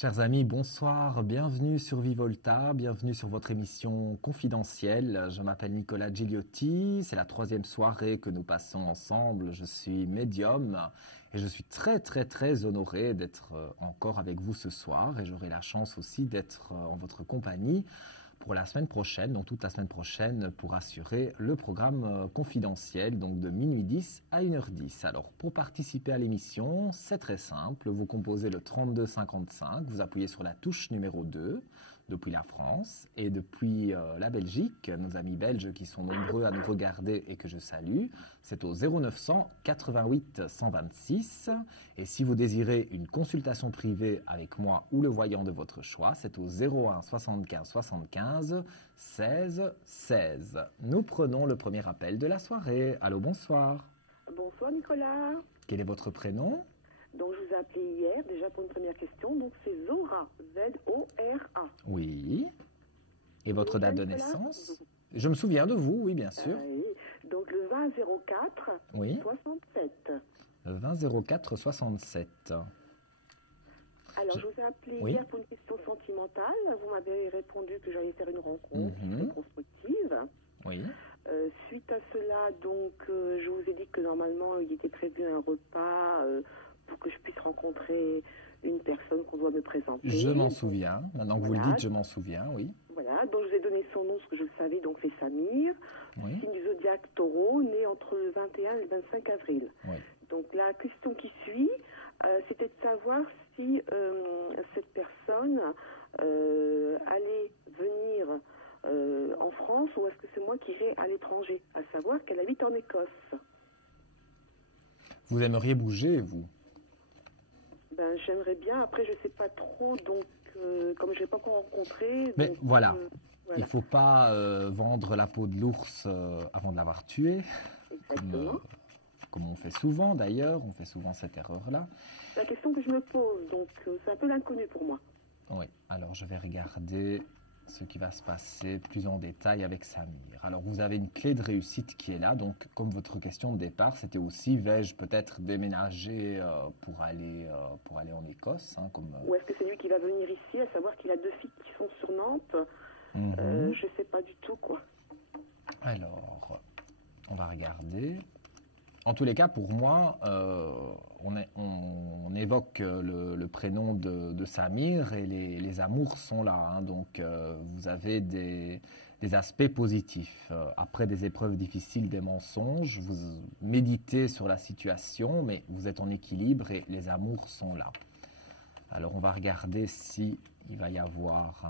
Chers amis, bonsoir, bienvenue sur Vivolta, bienvenue sur votre émission confidentielle. Je m'appelle Nicolas Gigliotti, c'est la troisième soirée que nous passons ensemble. Je suis médium et je suis très honoré d'être encore avec vous ce soir et j'aurai la chance aussi d'être en votre compagnie pour la semaine prochaine, donc toute la semaine prochaine, pour assurer le programme confidentiel, donc de minuit 10 à 1h10. Alors, pour participer à l'émission, c'est très simple. Vous composez le 3255, vous appuyez sur la touche numéro 2, depuis la France, et depuis la Belgique, nos amis belges qui sont nombreux à nous regarder et que je salue, c'est au 0900 88 126. Et si vous désirez une consultation privée avec moi ou le voyant de votre choix, c'est au 01 75 75 16 16. Nous prenons le premier appel de la soirée. Allô, bonsoir. Bonsoir Nicolas. Quel est votre prénom? Donc je vous ai appelé hier déjà pour une première question. Donc c'est Zora, Z-O-R-A. Oui. Et votre date de Nicolas naissance? Je me souviens de vous, oui, bien sûr. Oui. Donc le 20 04 Oui. 67. 20 04 67. Alors je vous ai appelé Oui. hier pour une question sentimentale. Vous m'avez répondu que j'allais faire une rencontre Mhm. très constructive. Oui. Suite à cela, donc je vous ai dit que normalement il était prévu un repas pour que je puisse rencontrer une personne qu'on doit me présenter. Je m'en souviens. Maintenant que vous le Voilà. dites, je m'en souviens, oui. Voilà, donc je vous ai donné son nom, ce que je le savais, donc c'est Samir, Oui. signe du zodiaque taureau, né entre le 21 et le 25 avril. Oui. Donc la question qui suit, c'était de savoir si cette personne allait venir en France ou est-ce que c'est moi qui irai à l'étranger, à savoir qu'elle habite en Écosse. Vous aimeriez bouger, vous? Ben, j'aimerais bien, après je sais pas trop, donc comme je ne l'ai pas encore rencontré. Mais donc, voilà. Il voilà, ne faut pas vendre la peau de l'ours avant de l'avoir tué, exactement. comme on fait souvent d'ailleurs, on fait souvent cette erreur-là. La question que je me pose, donc c'est un peu l'inconnu pour moi. Oui, alors je vais regarder ce qui va se passer plus en détail avec Samir. Alors vous avez une clé de réussite qui est là, donc comme votre question de départ, c'était aussi, vais-je peut-être déménager pour aller en Écosse, hein, comme... Ou est-ce que c'est lui qui va venir ici, à savoir qu'il a 2 filles qui sont sur Nantes. Mhm. Je sais pas du tout, quoi. Alors, on va regarder. En tous les cas, pour moi, on évoque le prénom de Samir et les amours sont là, hein. Donc, vous avez des aspects positifs. Après des épreuves difficiles, des mensonges, vous méditez sur la situation, mais vous êtes en équilibre et les amours sont là. Alors, on va regarder si il va y avoir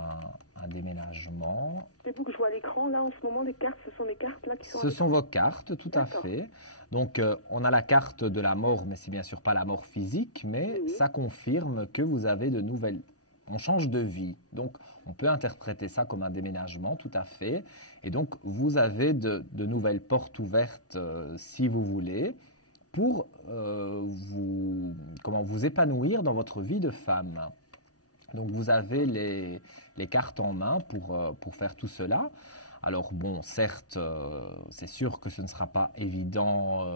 un déménagement. C'est vous que je vois à l'écran, là, en ce moment, les cartes, ce sont les cartes, là, qui sont à Ce sont l'écran. vos cartes, tout à D'accord. fait. Donc, on a la carte de la mort, mais c'est bien sûr pas la mort physique, mais Oui. ça confirme que vous avez de nouvelles... On change de vie. Donc, on peut interpréter ça comme un déménagement, tout à fait. Et donc, vous avez de nouvelles portes ouvertes, si vous voulez, pour vous épanouir dans votre vie de femme. Donc, vous avez les cartes en main pour faire tout cela. Alors bon, certes, c'est sûr que ce ne sera pas évident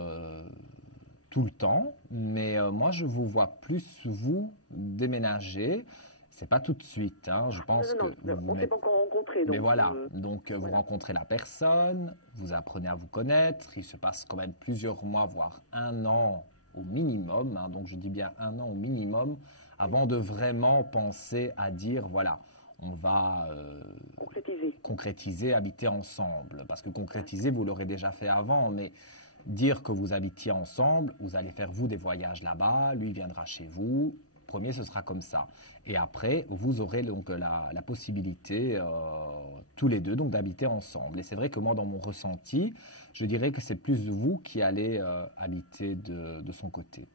tout le temps, mais moi je vous vois plus vous déménager. C'est pas tout de suite, hein. Je pense Non, que non, vous on ne s'est mettez... pas encore rencontrés, Mais donc... voilà, donc vous voilà. rencontrez la personne, vous apprenez à vous connaître, il se passe quand même plusieurs mois, voire un an au minimum, hein. Donc je dis bien un an au minimum, avant de vraiment penser à dire, voilà, on va concrétiser, habiter ensemble. Parce que concrétiser, vous l'aurez déjà fait avant, mais dire que vous habitiez ensemble, vous allez faire vous des voyages là-bas, lui viendra chez vous. Premier, ce sera comme ça. Et après, vous aurez donc la possibilité, tous les deux, donc d'habiter ensemble. Et c'est vrai que moi, dans mon ressenti, je dirais que c'est plus vous qui allez habiter de son côté.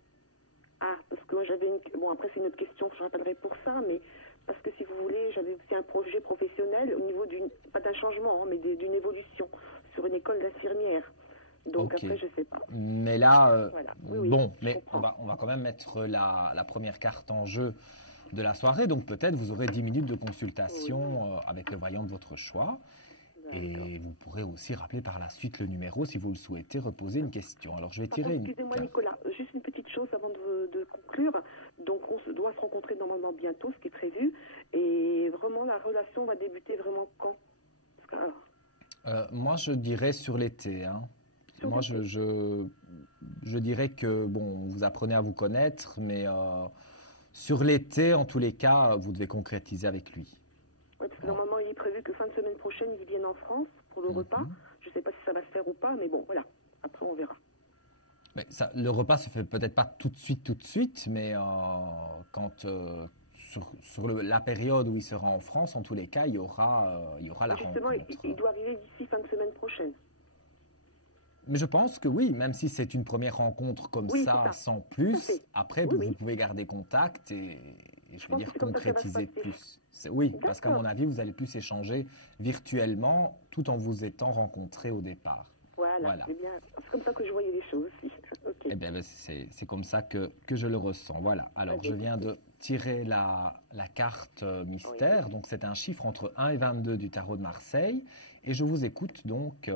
Ah, parce que moi j'avais une... Bon, après c'est une autre question, je rappellerai pour ça, mais parce que si vous voulez, j'avais aussi un projet professionnel au niveau d'une... Pas d'un changement, hein, mais d'une évolution sur une école d'infirmière. Donc Ok. après, je sais pas. Mais là, Voilà. Oui, bon, je mais on comprends. va quand même mettre la première carte en jeu de la soirée. Donc peut-être vous aurez 10 minutes de consultation avec le voyant de votre choix. D'accord. Et vous pourrez aussi rappeler par la suite le numéro si vous le souhaitez, reposer une question. Alors je vais Par contre, tirer une excusez-moi carte. Nicolas, juste une petite chose avant de conclure. Donc doit se rencontrer normalement bientôt, ce qui est prévu. Et vraiment, la relation va débuter vraiment quand? Parce que, Moi, je dirais sur l'été, hein. sur Moi, l'été. je dirais que, bon, vous apprenez à vous connaître, mais sur l'été, en tous les cas, vous devez concrétiser avec lui. Ouais, parce que Hein. normalement, il est prévu que fin de semaine prochaine, ils viennent en France pour le repas. Mhm. Je ne sais pas si ça va se faire ou pas, mais bon, voilà. Après, on verra. Mais le repas se fait peut-être pas tout de suite, mais quand sur la période où il sera en France, en tous les cas, il y aura la Mais justement, rencontre. il doit arriver d'ici fin de semaine prochaine. Mais je pense que oui, même si c'est une première rencontre comme Oui, c'est ça, ça. sans Tout à plus, fait. après Oui, vous oui. pouvez garder contact et je Je veux pense que dire c'est comme ça que ça va se concrétiser passer. plus. Oui, parce qu'à D'accord. mon avis, vous allez plus échanger virtuellement tout en vous étant rencontrés au départ. Voilà, Voilà. c'est bien. C'est comme ça que je voyais les choses aussi. Ok. Eh bien, c'est comme ça que je le ressens. Voilà. Eh Alors, bien, je viens écoutez. de tirer la carte Oui. mystère. Donc, c'est un chiffre entre 1 et 22 du tarot de Marseille. Et je vous écoute donc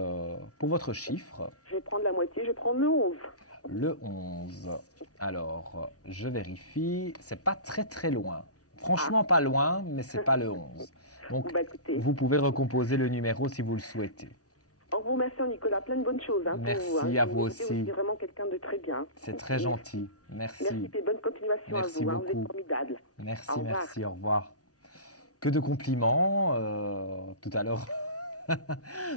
pour votre chiffre, Je vais prendre la moitié, je vais prendre le 11. le 11. Alors, je vérifie. C'est pas très très loin. Ah, Franchement, pas loin, mais c'est pas le 11. bon, Donc, bah écoutez. vous pouvez recomposer le numéro si vous le souhaitez. En vous remerciant, Nicolas, plein de bonnes choses pour vous. Merci à Vous vous vous êtes aussi. vraiment quelqu'un de très bien. C'est très Merci. gentil. Merci Merci. et bonne continuation à Merci vous. Vous êtes beaucoup. formidable. Au Merci, revoir. merci, au revoir. Que de compliments. Tout à l'heure,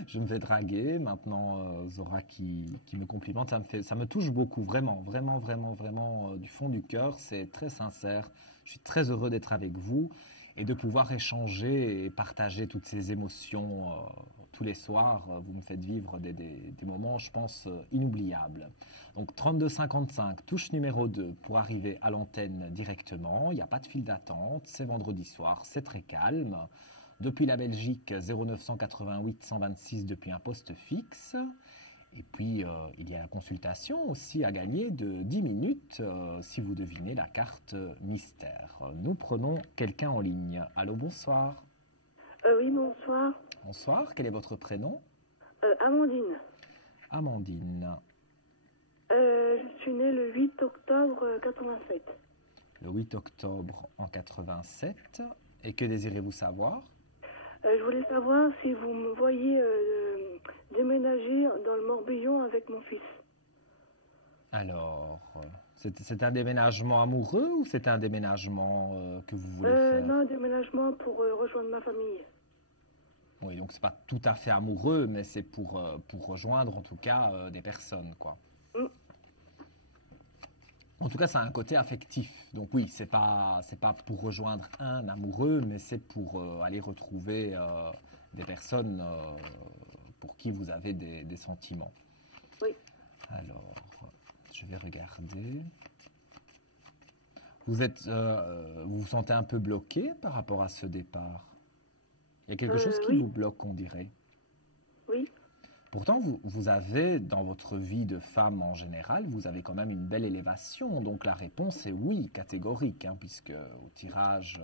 je me fais draguer. Maintenant, Zora qui me complimente. Ça me touche beaucoup, vraiment, vraiment, vraiment, vraiment, du fond du cœur. C'est très sincère. Je suis très heureux d'être avec vous et de pouvoir échanger et partager toutes ces émotions tous les soirs. Vous me faites vivre des moments, je pense, inoubliables. Donc 3255, touche numéro 2 pour arriver à l'antenne directement. Il n'y a pas de file d'attente. C'est vendredi soir, c'est très calme. Depuis la Belgique, 0988 126 depuis un poste fixe. Et puis, il y a la consultation aussi à gagner de 10 minutes si vous devinez la carte mystère. Nous prenons quelqu'un en ligne. Allô, bonsoir. Oui, bonsoir. Bonsoir, quel est votre prénom? Amandine. Amandine. Je suis née le 8 octobre 87. Le 8 octobre en 87. Et que désirez-vous savoir? Je voulais savoir si vous me voyez déménager dans le Morbihan avec mon fils. Alors, c'est un déménagement amoureux ou c'est un déménagement que vous voulez faire? Non, un déménagement pour rejoindre ma famille. Oui, donc c'est pas tout à fait amoureux, mais c'est pour rejoindre en tout cas des personnes, quoi. Mm. En tout cas, ça a un côté affectif. Donc oui, c'est pas pour rejoindre un amoureux, mais c'est pour aller retrouver des personnes pour qui vous avez des sentiments. Oui. Alors, je vais regarder. Vous vous sentez un peu bloqué par rapport à ce départ? Il y a quelque chose qui Oui, vous bloque, on dirait. oui. Pourtant, vous avez, dans votre vie de femme en général, vous avez quand même une belle élévation. Donc la réponse est oui, catégorique, hein, puisque au tirage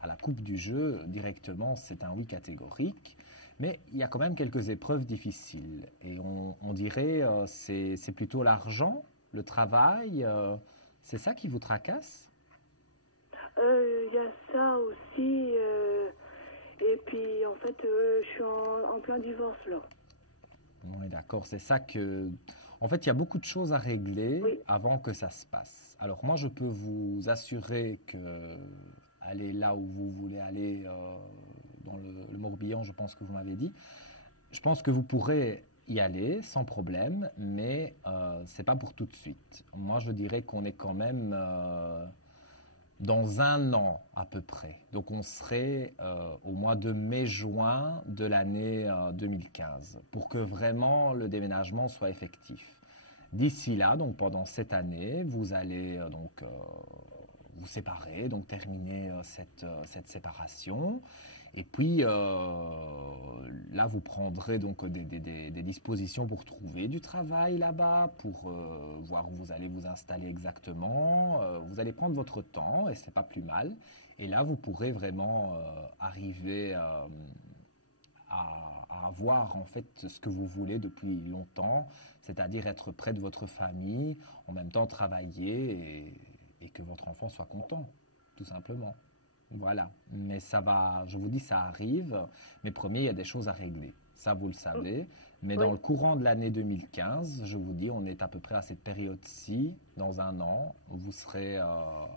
à la coupe du jeu, directement, c'est un oui catégorique. Mais il y a quand même quelques épreuves difficiles. Et on dirait, c'est plutôt l'argent, le travail, c'est ça qui vous tracasse? Il y a ça aussi. Et puis, en fait, je suis en plein divorce, là. Oui, d'accord, c'est ça que... En fait, il y a beaucoup de choses à régler Oui. avant que ça se passe. Alors moi, je peux vous assurer que aller là où vous voulez aller, dans le Morbihan, je pense que vous m'avez dit, je pense que vous pourrez y aller sans problème, mais c'est pas pour tout de suite. Moi, je dirais qu'on est quand même dans un an à peu près. Donc on serait au mois de mai-juin de l'année 2015 pour que vraiment le déménagement soit effectif. D'ici là, donc pendant cette année, vous allez vous séparer, donc terminer cette séparation. Et puis là, vous prendrez donc des dispositions pour trouver du travail là-bas, pour voir où vous allez vous installer exactement. Vous allez prendre votre temps et c'est pas plus mal. Et là, vous pourrez vraiment arriver à avoir en fait ce que vous voulez depuis longtemps, c'est-à-dire être près de votre famille, en même temps travailler et que votre enfant soit content, tout simplement. Voilà. Mais ça va, je vous dis, ça arrive. Mais premier, il y a des choses à régler. Ça, vous le savez. Mais Oui, dans le courant de l'année 2015, je vous dis, on est à peu près à cette période-ci, dans un an, vous serez à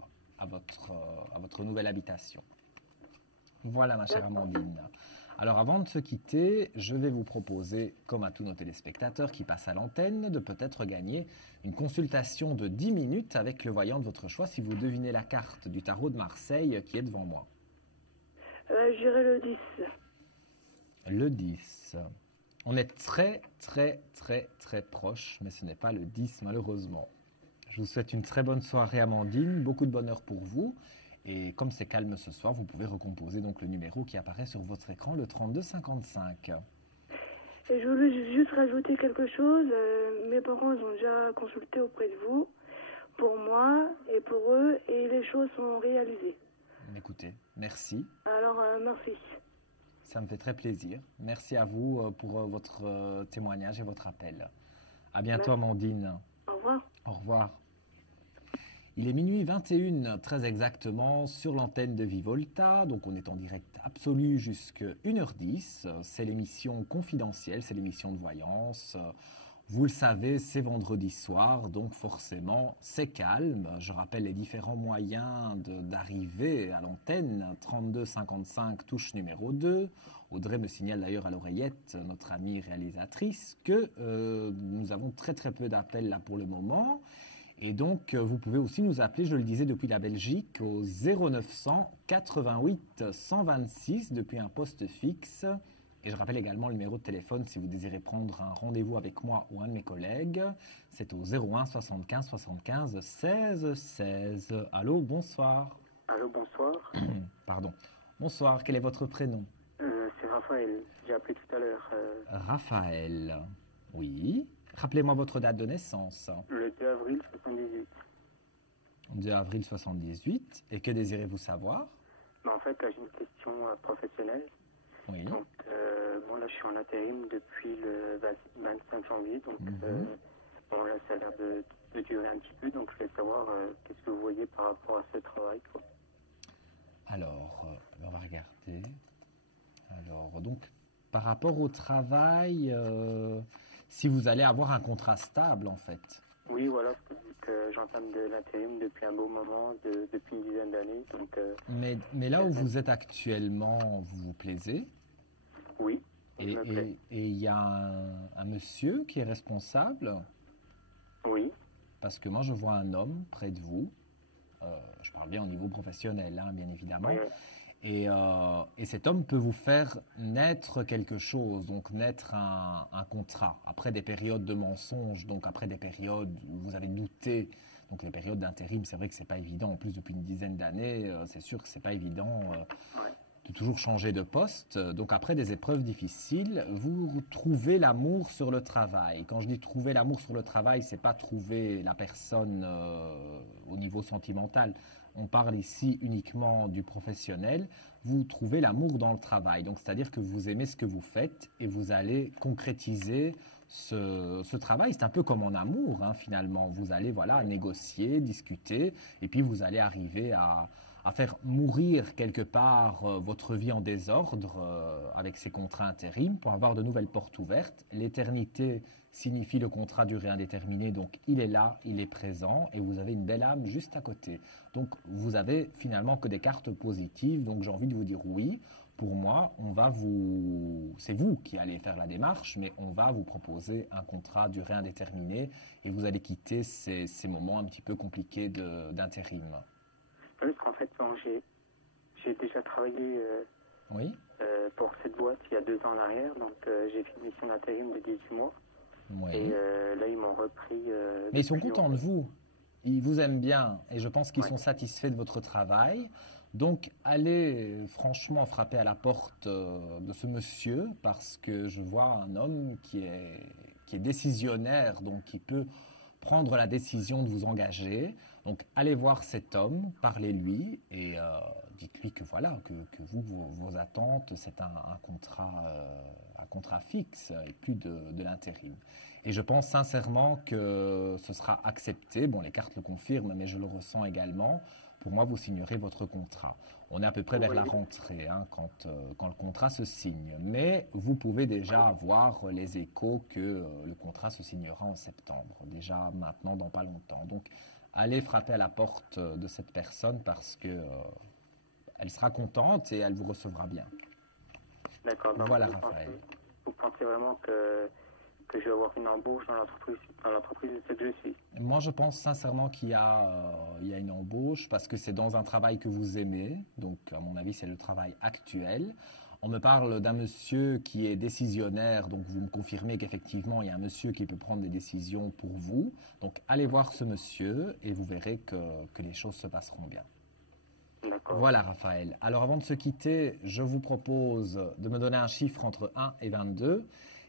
votre nouvelle habitation. Voilà, ma chère d'accord. Amandine. Alors, avant de se quitter, je vais vous proposer, comme à tous nos téléspectateurs qui passent à l'antenne, de peut-être gagner une consultation de 10 minutes avec le voyant de votre choix si vous devinez la carte du tarot de Marseille qui est devant moi. J'irai le 10. Le 10. On est très, très, très, très proche, mais ce n'est pas le 10 malheureusement. Je vous souhaite une très bonne soirée, Amandine, beaucoup de bonheur pour vous. Et comme c'est calme ce soir, vous pouvez recomposer donc le numéro qui apparaît sur votre écran, le 3255. Et je voulais juste rajouter quelque chose. Mes parents ils ont déjà consulté auprès de vous, pour moi et pour eux, et les choses sont réalisées. Écoutez, merci. Alors, merci. Ça me fait très plaisir. Merci à vous pour votre témoignage et votre appel. À bientôt, Merci. Amandine. Au revoir. Au revoir. Il est minuit 21, très exactement, sur l'antenne de Vivolta. Donc, on est en direct absolu jusqu'à 1h10. C'est l'émission confidentielle, c'est l'émission de voyance. Vous le savez, c'est vendredi soir, donc forcément, c'est calme. Je rappelle les différents moyens d'arriver à l'antenne. 32 55, touche numéro 2. Audrey me signale d'ailleurs à l'oreillette, notre amie réalisatrice, que nous avons très très peu d'appels là pour le moment. Et donc, vous pouvez aussi nous appeler, je le disais, depuis la Belgique, au 0900 88 126, depuis un poste fixe. Et je rappelle également le numéro de téléphone si vous désirez prendre un rendez-vous avec moi ou un de mes collègues. C'est au 01 75 75 16 16. Allô, bonsoir. Allô, bonsoir. Pardon. Bonsoir, quel est votre prénom? C'est Raphaël. J'ai appelé tout à l'heure. Raphaël. Oui. Rappelez-moi votre date de naissance. Le 2 avril 78. 2 avril 78. Et que désirez-vous savoir? Mais en fait, là, j'ai une question professionnelle. Oui. Donc, bon, là, je suis en intérim depuis le 25 janvier. Donc, bon, là, ça a l'air de durer un petit peu. Donc, je voulais savoir qu'est-ce que vous voyez par rapport à ce travail, quoi. Alors, on va regarder. Alors, donc, par rapport au travail, si vous allez avoir un contrat stable, en fait. Oui, voilà, parce que vu que j'entame de l'intérim depuis un beau moment, depuis une dizaine d'années. Donc, Mais là où vous êtes actuellement, vous vous plaisez? oui, je Et me plais. il y a un monsieur qui est responsable? Oui, Parce que moi, je vois un homme près de vous. Je parle bien au niveau professionnel, hein, bien évidemment. oui, oui. Et cet homme peut vous faire naître quelque chose, donc naître un contrat. Après des périodes de mensonges, donc après des périodes où vous avez douté, donc les périodes d'intérim, c'est vrai que c'est pas évident. En plus, depuis une dizaine d'années, c'est sûr que c'est pas évident Ouais. de toujours changer de poste. Donc après des épreuves difficiles, vous trouvez l'amour sur le travail. Quand je dis trouver l'amour sur le travail, c'est pas trouver la personne au niveau sentimental. On parle ici uniquement du professionnel. Vous trouvez l'amour dans le travail. Donc c'est-à-dire que vous aimez ce que vous faites et vous allez concrétiser ce travail. C'est un peu comme en amour, hein, finalement. Vous allez voilà négocier, discuter, et puis vous allez arriver à faire mourir quelque part votre vie en désordre avec ces contrats intérim pour avoir de nouvelles portes ouvertes. L'éternité signifie le contrat durée indéterminée, donc il est là, il est présent, et vous avez une belle âme juste à côté. Donc vous avez finalement que des cartes positives, donc j'ai envie de vous dire oui. Pour moi, c'est vous qui allez faire la démarche, mais on va vous proposer un contrat durée indéterminée et vous allez quitter ces moments un petit peu compliqués d'intérim. Parce qu'en fait, quand j'ai déjà travaillé Oui, pour cette boîte il y a 2 ans en arrière, donc j'ai fait une mission d'intérim de 18 mois. oui. Et là, ils m'ont repris. Mais ils sont Depuis contents de vous. Ils vous aiment bien et je pense qu'ils Ouais. sont satisfaits de votre travail. Donc, allez franchement frapper à la porte de ce monsieur parce que je vois un homme qui est décisionnaire, donc qui peut prendre la décision de vous engager. Donc, allez voir cet homme, parlez-lui et dites-lui que voilà, que vous, vos attentes, c'est un contrat fixe et plus de l'intérim. Et je pense sincèrement que ce sera accepté. Bon, les cartes le confirment, mais je le ressens également. Pour moi, vous signerez votre contrat. On est à peu près vers la rentrée quand le contrat se signe. Mais vous pouvez déjà avoir les échos que le contrat se signera en septembre, déjà maintenant, dans pas longtemps. Donc, allez frapper à la porte de cette personne parce que elle sera contente et elle vous recevra bien. D'accord. Voilà, Raphaël. Vous pensez vraiment que je vais avoir une embauche dans l'entreprise de ce que je suis? Moi, je pense sincèrement qu'il y a une embauche parce que c'est dans un travail que vous aimez. Donc, à mon avis, c'est le travail actuel. On me parle d'un monsieur qui est décisionnaire, donc vous me confirmez qu'effectivement, il y a un monsieur qui peut prendre des décisions pour vous. Donc, allez voir ce monsieur et vous verrez que les choses se passeront bien. D'accord. Voilà, Raphaël. Alors, avant de se quitter, je vous propose de me donner un chiffre entre 1 et 22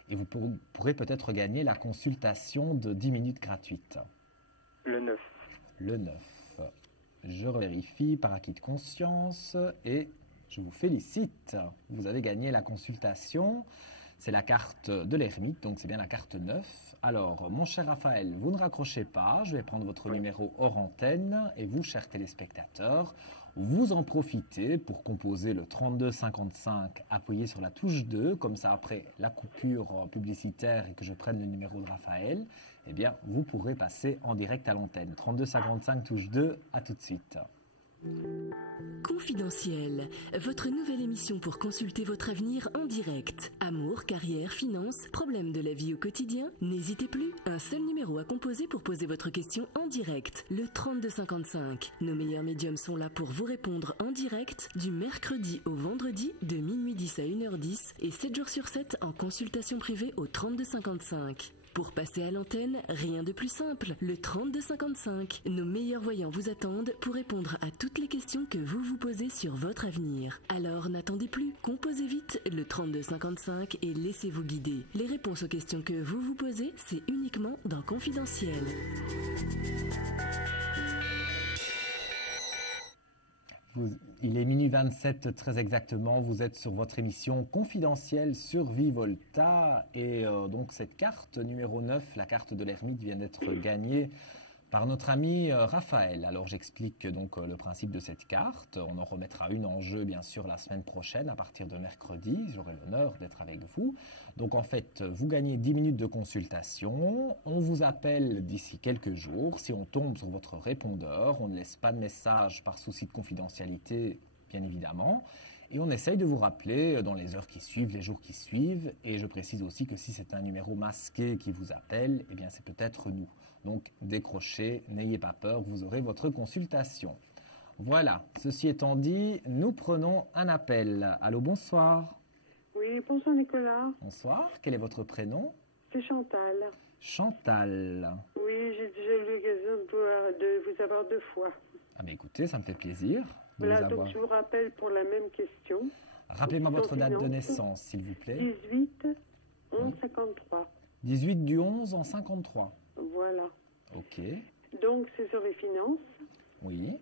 et vous pourrez peut-être gagner la consultation de 10 minutes gratuite. Le 9. Le 9. Je vérifie par acquis de conscience et je vous félicite. Vous avez gagné la consultation. C'est la carte de l'ermite, donc c'est bien la carte 9. Alors, mon cher Raphaël, vous ne raccrochez pas. Je vais prendre votre numéro hors antenne. Et vous, chers téléspectateurs, vous en profitez pour composer le 3255, appuyez sur la touche 2. Comme ça, après la coupure publicitaire et que je prenne le numéro de Raphaël, eh bien, vous pourrez passer en direct à l'antenne. 3255, touche 2, à tout de suite. Confidentiel, votre nouvelle émission pour consulter votre avenir en direct. Amour, carrière, finances, problèmes de la vie au quotidien? N'hésitez plus, un seul numéro à composer pour poser votre question en direct, le 3255. Nos meilleurs médiums sont là pour vous répondre en direct du mercredi au vendredi de minuit 10 à 1h10 et 7 jours sur 7 en consultation privée au 3255. Pour passer à l'antenne, rien de plus simple, le 3255. Nos meilleurs voyants vous attendent pour répondre à toutes les questions que vous vous posez sur votre avenir. Alors n'attendez plus, composez vite le 3255 et laissez-vous guider. Les réponses aux questions que vous vous posez, c'est uniquement dans Confidentiel. Il est minuit 27 très exactement, vous êtes sur votre émission confidentielle sur Vivolta et donc cette carte numéro 9, la carte de l'ermite vient d'être gagnée par notre ami Raphaël. Alors j'explique donc le principe de cette carte, on en remettra une en jeu bien sûr la semaine prochaine à partir de mercredi, j'aurai l'honneur d'être avec vous. Donc en fait vous gagnez 10 minutes de consultation, on vous appelle d'ici quelques jours, si on tombe sur votre répondeur, on ne laisse pas de message par souci de confidentialité bien évidemment. Et on essaye de vous rappeler dans les heures qui suivent, les jours qui suivent. Et je précise aussi que si c'est un numéro masqué qui vous appelle, eh bien c'est peut-être nous. Donc décrochez, n'ayez pas peur, vous aurez votre consultation. Voilà, ceci étant dit, nous prenons un appel. Allô, bonsoir. Oui, bonsoir Nicolas. Bonsoir, quel est votre prénom? C'est Chantal. Chantal. Oui, j'ai déjà eu l'occasion de vous avoir 2 fois. Ah mais écoutez, ça me fait plaisir de Voilà, vous avoir. donc je vous rappelle pour la même question. Rappelez-moi votre date de naissance, s'il vous plaît. 18 11 53. 18 du 11 en 53. Voilà. Ok. Donc c'est sur les finances. Oui.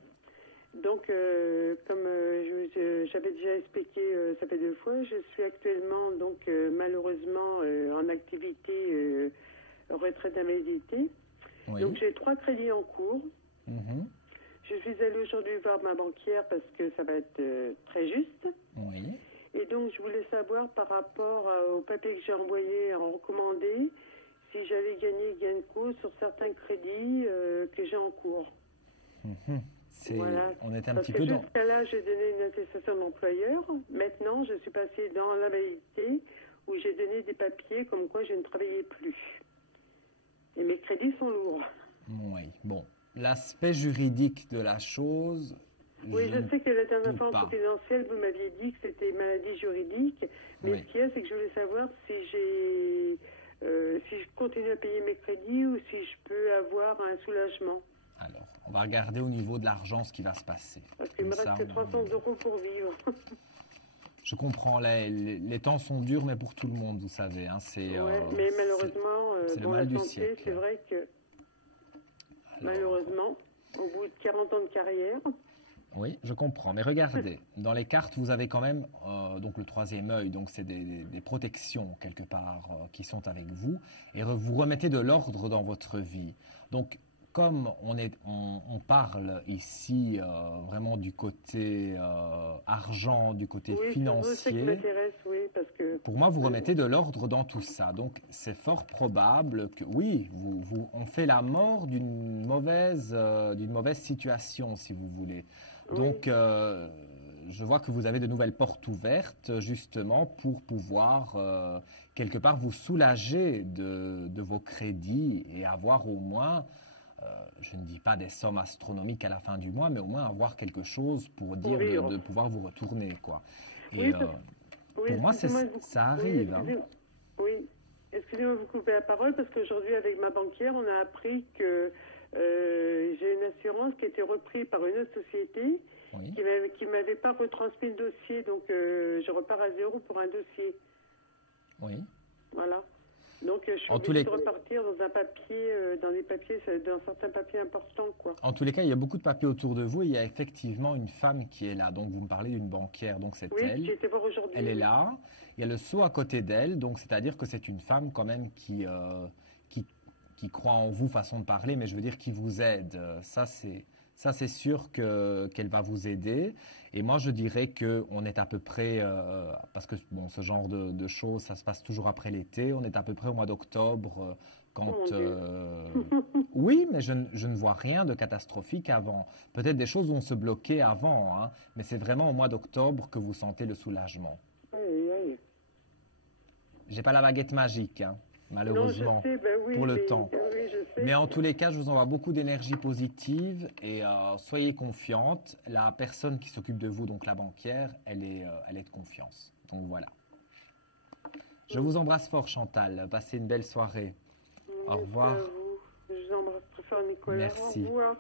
Donc comme j'avais déjà expliqué, ça fait 2 fois, je suis actuellement donc malheureusement en activité retraite d'invalidité. Oui. Donc j'ai 3 crédits en cours. Mhm. Je suis allée aujourd'hui voir ma banquière parce que ça va être très juste. Oui. Et donc, je voulais savoir par rapport au papier que j'ai envoyé en recommandé, si j'allais gagner gain de cause sur certains crédits que j'ai en cours. Mhm. Voilà. On est un Parce petit que peu dans... jusqu'à là, j'ai donné une attestation d'employeur. Maintenant, je suis passée dans l'invalidité où j'ai donné des papiers comme quoi je ne travaillais plus. Et mes crédits sont lourds. Oui, bon. L'aspect juridique de la chose... Oui, je sais que la dernière doute fois en pas. confidentiel, vous m'aviez dit que c'était maladie juridique. Mais Oui. ce qu'il y a, c'est que je voulais savoir si si je continue à payer mes crédits ou si je peux avoir un soulagement. Alors, on va regarder au niveau de l'argent ce qui va se passer. Parce qu'il me Comme reste ça, que 300 € pour vivre. Je comprends, les temps sont durs, mais pour tout le monde, vous savez. Hein, mais malheureusement, c'est le pour mal la du santé, siècle. c'est vrai que Alors, malheureusement, au bout de 40 ans de carrière, Oui, je comprends. Mais regardez, dans les cartes, vous avez quand même donc le troisième œil, donc c'est des protections quelque part qui sont avec vous, et vous remettez de l'ordre dans votre vie. Donc, comme on parle ici vraiment du côté argent, du côté Oui, c'est vraiment ça qui financier, m'intéresse, oui, parce que... pour moi, vous remettez de l'ordre dans tout ça. Donc, c'est fort probable que, oui, on fait la mort d'une mauvaise situation, si vous voulez. Oui, Donc, je vois que vous avez de nouvelles portes ouvertes, justement, pour pouvoir, quelque part, vous soulager de vos crédits et avoir au moins, je ne dis pas des sommes astronomiques à la fin du mois, mais au moins avoir quelque chose pour pour dire vivre. de pouvoir vous retourner, quoi. Et Oui, oui, pour moi, excusez-moi de vous... ça Oui, arrive, hein. Oui, excusez-moi de vous couper la parole, parce qu'aujourd'hui, avec ma banquière, on a appris que j'ai une assurance qui a été reprise par une autre société Oui. qui m'avait pas retransmis le dossier, donc je repars à zéro pour un dossier. Oui. Voilà. Donc je suis En tous obligée les, de repartir dans un papier, dans certains papiers importants, quoi. en tous les cas, il y a beaucoup de papiers autour de vous et il y a effectivement une femme qui est là. Donc, vous me parlez d'une banquière, donc c'est Oui, elle. j'ai été voir aujourd'hui. Elle est Oui. là. Il y a le seau à côté d'elle, donc c'est-à-dire que c'est une femme quand même qui, qui croit en vous, façon de parler, mais je veux dire qui vous aide. Ça, c'est sûr qu'elle va vous aider. Et moi, je dirais que on est à peu près, parce que bon, ce genre de choses, ça se passe toujours après l'été. On est à peu près au mois d'octobre, Oh quand. mon Dieu. Oui, mais je ne vois rien de catastrophique avant. Peut-être des choses vont se bloquer avant, hein, mais c'est vraiment au mois d'octobre que vous sentez le soulagement. Aïe, aïe. J'ai pas la baguette magique, hein, Non, je malheureusement, sais, ben oui, pour le mais temps. oui, je sais. Mais en tous les cas, je vous envoie beaucoup d'énergie positive et soyez confiante. La personne qui s'occupe de vous, donc la banquière, elle est de confiance. Donc voilà. Je vous embrasse fort, Chantal. Passez une belle soirée. Au Merci à revoir. vous. Je vous embrasse très fort, Nicolas. Merci. Au revoir.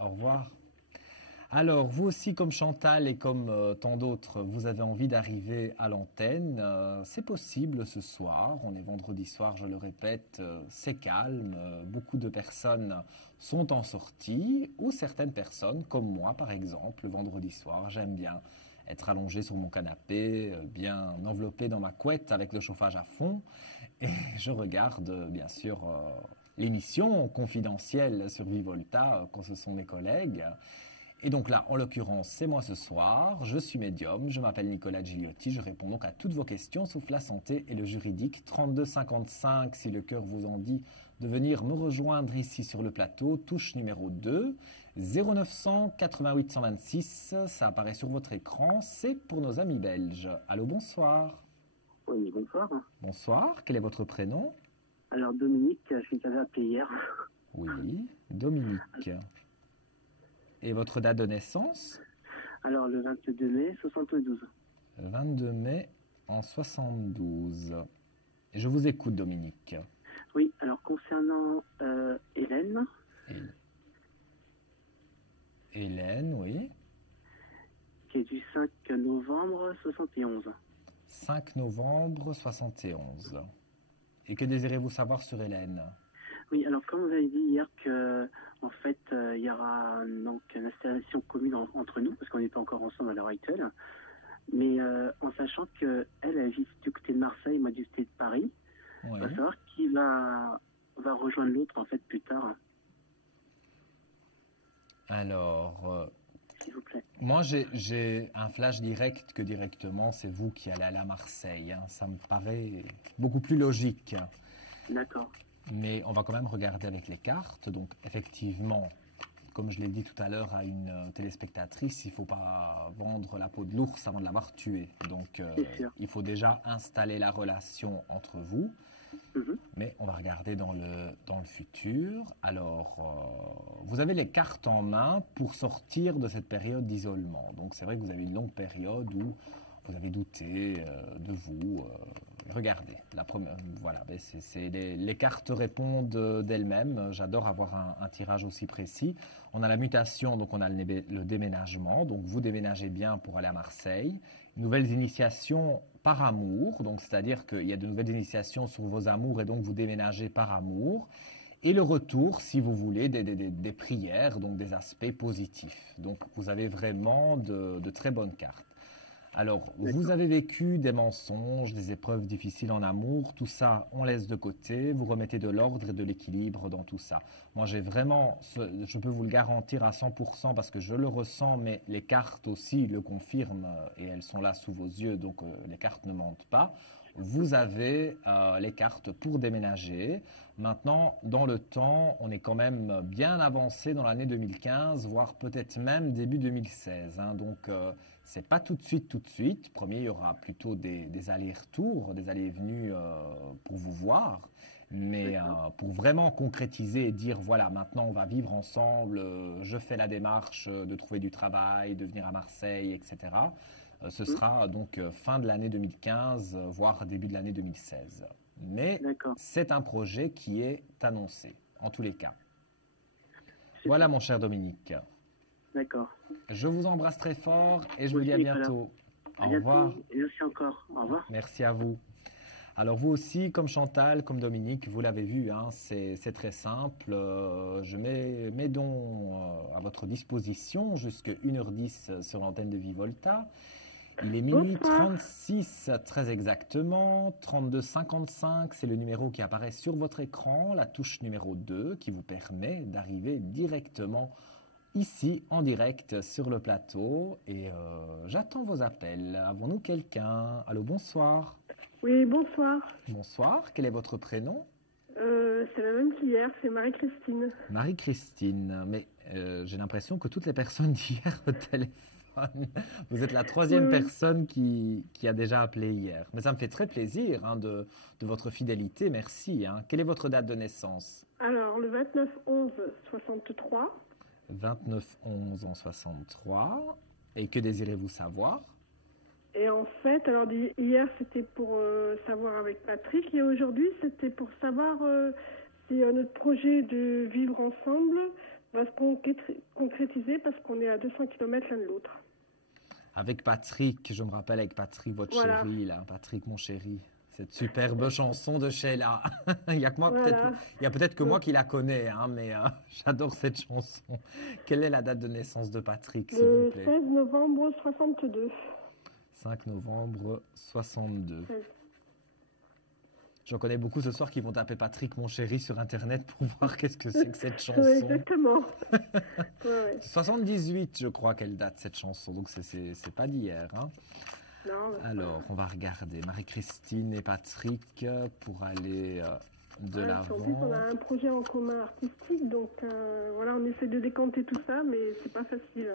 Au revoir. Alors, vous aussi, comme Chantal et comme tant d'autres, vous avez envie d'arriver à l'antenne. C'est possible ce soir. On est vendredi soir, je le répète, c'est calme. Beaucoup de personnes sont en sortie ou certaines personnes, comme moi par exemple, le vendredi soir, j'aime bien être allongé sur mon canapé, bien enveloppé dans ma couette avec le chauffage à fond. Et je regarde, bien sûr, l'émission confidentielle sur Vivolta, quand ce sont mes collègues. Et donc là, en l'occurrence, c'est moi ce soir, je suis médium, je m'appelle Nicolas Gigliotti, je réponds donc à toutes vos questions, sauf la santé et le juridique. 32 55, si le cœur vous en dit, de venir me rejoindre ici sur le plateau, touche numéro 2, 0900 88 126, ça apparaît sur votre écran, c'est pour nos amis belges. Allô, bonsoir. Oui, bonsoir. Bonsoir, quel est votre prénom? Alors, Dominique, je t'avais appelé hier. Oui, Dominique. Et votre date de naissance? Alors, le 22 mai, 72. 22 mai en 72. Et je vous écoute, Dominique. Oui, alors, concernant Hélène. Hélène, oui. Qui est du 5 novembre 71. 5 novembre 71. Et que désirez-vous savoir sur Hélène? Oui, alors, comme vous avez dit hier que, en fait, il y aura donc une installation commune entre nous, parce qu'on n'est pas encore ensemble à l'heure actuelle, mais en sachant qu'elle, elle vit du côté de Marseille, moi du côté de Paris, Oui. on va savoir qui va rejoindre l'autre, en fait, plus tard. Alors, S'il vous plaît. moi, j'ai un flash direct que directement, c'est vous qui allez aller à Marseille, hein. Ça me paraît beaucoup plus logique. D'accord. Mais on va quand même regarder avec les cartes. Donc, effectivement, comme je l'ai dit tout à l'heure à une téléspectatrice, il ne faut pas vendre la peau de l'ours avant de l'avoir tué. Donc, il faut déjà installer la relation entre vous. Mais on va regarder dans le futur. Alors, vous avez les cartes en main pour sortir de cette période d'isolement. Donc, c'est vrai que vous avez une longue période où vous avez douté de vous. Regardez, voilà, les cartes répondent d'elles-mêmes. J'adore avoir un tirage aussi précis. On a la mutation, donc on a le déménagement. Donc vous déménagez bien pour aller à Marseille. Nouvelles initiations par amour, donc c'est-à-dire qu'il y a de nouvelles initiations sur vos amours et donc vous déménagez par amour. et le retour, si vous voulez, des prières, donc des aspects positifs. Donc vous avez vraiment de très bonnes cartes. Alors, vous avez vécu des mensonges, des épreuves difficiles en amour, tout ça, on laisse de côté, vous remettez de l'ordre et de l'équilibre dans tout ça. Moi, j'ai vraiment, je peux vous le garantir à 100% parce que je le ressens, mais les cartes aussi le confirment et elles sont là sous vos yeux, donc les cartes ne mentent pas. Vous avez les cartes pour déménager. Maintenant, dans le temps, on est quand même bien avancé dans l'année 2015, voire peut-être même début 2016. Hein. Donc, c'est pas tout de suite. Premier, il y aura plutôt des allers-retours, des allées et venues pour vous voir. Mais pour vraiment concrétiser et dire, voilà, maintenant on va vivre ensemble, je fais la démarche de trouver du travail, de venir à Marseille, etc. Ce sera donc fin de l'année 2015, voire début de l'année 2016. Mais c'est un projet qui est annoncé, en tous les cas. Voilà, mon cher Dominique. D'accord. Je vous embrasse très fort et je vous dis à bientôt. Au revoir. Merci encore. Au revoir. Merci à vous. Alors vous aussi, comme Chantal, comme Dominique, vous l'avez vu, hein, c'est très simple. Je mets mes dons à votre disposition jusqu'à 1h10 sur l'antenne de Vivolta. Il est minuit 36, très exactement, 32,55, c'est le numéro qui apparaît sur votre écran, la touche numéro 2 qui vous permet d'arriver directement ici en direct sur le plateau et j'attends vos appels. Avons-nous quelqu'un? Allô, bonsoir. Oui, bonsoir. Bonsoir, quel est votre prénom? C'est la même qu'hier, c'est Marie-Christine. Marie-Christine, mais j'ai l'impression que toutes les personnes d'hier au téléphone, vous êtes la troisième personne qui a déjà appelé hier. Mais ça me fait très plaisir hein, de votre fidélité, merci. Hein. Quelle est votre date de naissance? Alors, le 29/11/63. 29/11 en 63. Et que désirez-vous savoir? Et en fait, alors hier c'était pour savoir avec Patrick et aujourd'hui c'était pour savoir si notre projet de vivre ensemble va se concrétiser parce qu'on est à 200 km l'un de l'autre. Avec Patrick, je me rappelle avec Patrick, votre chéri, là, Patrick mon chéri. Cette superbe chanson de Sheila. Il y a peut-être que moi qui la connais, hein, mais j'adore cette chanson. Quelle est la date de naissance de Patrick, s'il vous plaît? 16 novembre 62. 5 novembre 62. J'en connais beaucoup ce soir qui vont taper Patrick mon chéri sur Internet pour voir qu'est-ce que c'est que cette chanson. Oui, exactement. 78, je crois qu'elle date, cette chanson. Donc, c'est pas d'hier. Hein. Non, alors, on va regarder Marie-Christine et Patrick pour aller de l'avant. En plus, on a un projet en commun artistique. Donc, voilà, on essaie de décanter tout ça, mais c'est pas facile.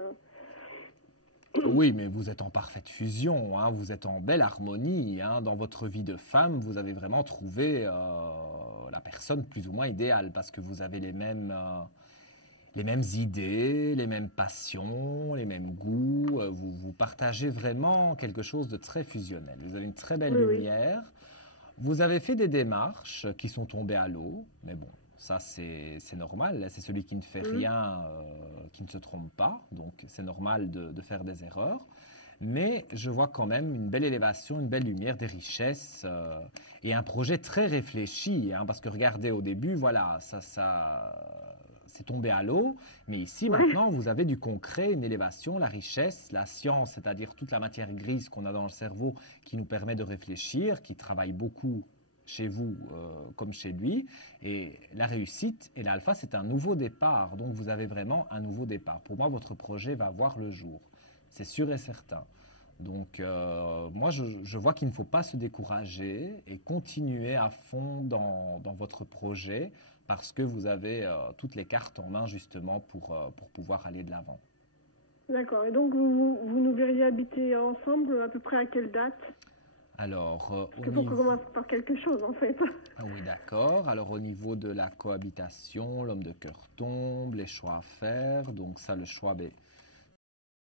Oui, mais vous êtes en parfaite fusion, hein, vous êtes en belle harmonie. Hein, dans votre vie de femme, vous avez vraiment trouvé la personne plus ou moins idéale parce que vous avez les mêmes idées, les mêmes passions, les mêmes goûts. Vous partagez vraiment quelque chose de très fusionnel. Vous avez une très belle lumière. Vous avez fait des démarches qui sont tombées à l'eau, mais bon. Ça, c'est normal. C'est celui qui ne fait rien, qui ne se trompe pas. Donc, c'est normal de faire des erreurs. Mais je vois quand même une belle élévation, une belle lumière, des richesses et un projet très réfléchi. Hein, parce que regardez, au début, voilà, ça c'est tombé à l'eau. Mais ici, maintenant, vous avez du concret, une élévation, la richesse, la science, c'est-à-dire toute la matière grise qu'on a dans le cerveau qui nous permet de réfléchir, qui travaille beaucoup chez vous comme chez lui. Et la réussite et l'alpha, c'est un nouveau départ. Donc, vous avez vraiment un nouveau départ. Pour moi, votre projet va voir le jour. C'est sûr et certain. Donc, moi, je vois qu'il ne faut pas se décourager et continuer à fond dans votre projet parce que vous avez toutes les cartes en main, justement, pour pouvoir aller de l'avant. D'accord. Et donc, vous nous verriez habiter ensemble à peu près à quelle date? Alors, il faut qu'on commence par quelque chose, en fait. Ah oui, d'accord. Alors, au niveau de la cohabitation, l'homme de cœur tombe, les choix à faire. Donc ça, le choix,